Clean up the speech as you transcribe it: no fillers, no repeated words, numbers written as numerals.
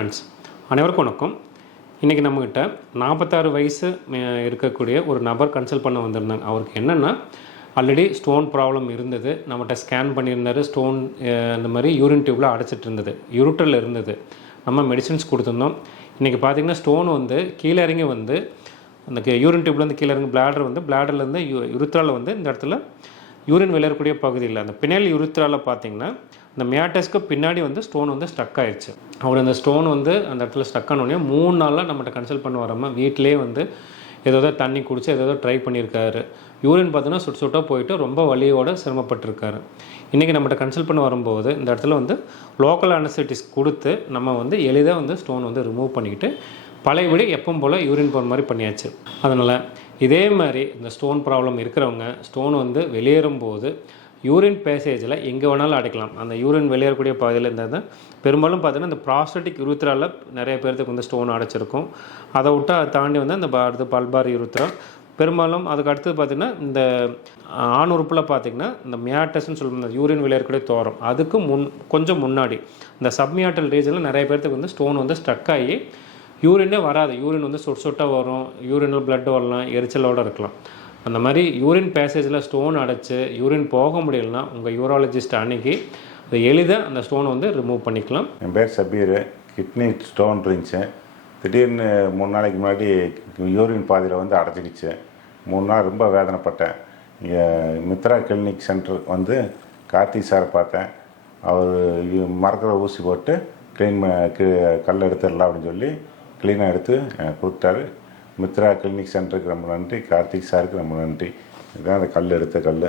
Friends, அனைவருக்கும் வணக்கம். இன்றைக்கி நம்மக்கிட்ட 46 வயசு இருக்கக்கூடிய ஒரு நபர் கன்சல்ட் பண்ண வந்திருந்தாங்க. அவருக்கு என்னென்னா, ஆல்ரெடி ஸ்டோன் ப்ராப்ளம் இருந்தது. நம்மகிட்ட ஸ்கேன் பண்ணியிருந்தார். ஸ்டோன் இந்த மாதிரி யூரின் டியூப்பில் அடைச்சிட்டு இருந்தது, யூரிட்டரில் இருந்தது. நம்ம மெடிசின்ஸ் கொடுத்துருந்தோம். இன்றைக்கி பார்த்திங்கன்னா ஸ்டோன் வந்து கீழே இறங்கி வந்து அந்த யூரின் டியூப்லேருந்து கீழே இறங்கி பிளாடர் வந்து பிளாடர்லேருந்து யுரித்ராவில் வந்து இந்த இடத்துல யூரின் வெளியேறக்கூடிய பகுதியில் அந்த பினல் யுரித்ராவில் பார்த்திங்கன்னா இந்த மியாட்டஸ்க்கு பின்னாடி வந்து ஸ்டோன் வந்து ஸ்டக் ஆகிடுச்சு. அவர் அந்த ஸ்டோன் வந்து அந்த இடத்துல ஸ்டக் ஆனோடனே 3 நாளாக நம்மகிட்ட கன்சல்ட் பண்ண வராமல் வீட்டிலே வந்து ஏதோ தண்ணி குடிச்சு ஏதோ ட்ரை பண்ணியிருக்காரு. யூரின் பார்த்தீங்கன்னா சுட்டாக போயிட்டு ரொம்ப வலியோடு சிரமப்பட்டிருக்காரு. இன்றைக்கி நம்மகிட்ட கன்சல்ட் பண்ண வரும்போது இந்த இடத்துல வந்து லோக்கல் அனஸ்தெட்டிக்ஸ் கொடுத்து நம்ம வந்து எளிதாக வந்து ஸ்டோன் வந்து ரிமூவ் பண்ணிக்கிட்டு பழையபடி எப்பவும் போல் யூரின் போகிற மாதிரி பண்ணியாச்சு. அதனால் இதே மாதிரி இந்த ஸ்டோன் ப்ராப்ளம் இருக்கிறவங்க ஸ்டோன் வந்து வெளியேறும்போது யூரின் பேசேஜில் எங்கே வேணாலும் அடைக்கலாம். அந்த யூரின் வெளியேறக்கூடிய பகுதியில் இருந்தது பெரும்பாலும் பார்த்தீங்கன்னா இந்த ப்ராஸ்டட்டிக் யுரித்ராவில் நிறைய பேர்த்துக்கு வந்து ஸ்டோன் அடைச்சிருக்கும். அதை விட்டு அதை தாண்டி வந்து அந்த அடுத்து பல்பார் யுரித்ரா பெரும்பாலும். அதுக்கு அடுத்தது பார்த்திங்கன்னா இந்த ஆண் உறுப்பில் பார்த்திங்கன்னா இந்த மியாட்டஸ்ன்னு சொல்லுவோம், இந்த யூரின் வெளியேறக்கூடிய தோரம் அதுக்கு கொஞ்சம் முன்னாடி இந்த சப்மியாட்டல் ரீஜனில் நிறைய பேர்த்துக்கு வந்து ஸ்டோன் வந்து ஸ்டக் ஆகி யூரினே வராது. யூரின் வந்து சொட்டாக வரும், யூரினில் பிளட் வரலாம், எரிச்சலோடு இருக்கலாம். அந்த மாதிரி யூரின் பேசேஜில் ஸ்டோன் அடைச்சி யூரின் போக முடியலன்னா உங்கள் யூராலஜிஸ்ட் அன்னைக்கு அதை எளிதாக அந்த ஸ்டோனை வந்து ரிமூவ் பண்ணிக்கலாம். என் பேர் சபீர். கிட்னி ஸ்டோன் இருந்துச்சு. திடீர்னு 3 நாளைக்கு முன்னாடி யூரின் பாதையில் வந்து அடைச்சிக்கிச்சு. 3 நாள் ரொம்ப வேதனைப்பட்டேன். இங்கே மித்ரா கிளினிக் சென்டர் வந்து கார்த்திக் சார் பார்த்தேன். அவர் மறக்கிற ஊசி போட்டு கல் எடுத்துடலாம் அப்படின்னு சொல்லி க்ளீனாக எடுத்து கொடுத்தாரு. மித்ரா கிளினிக் சென்டருக்கு ரொம்ப நன்றி. கார்த்திக் சாருக்கு ரொம்ப நன்றி. இதுதான் அந்த கல் எடுத்த கல்.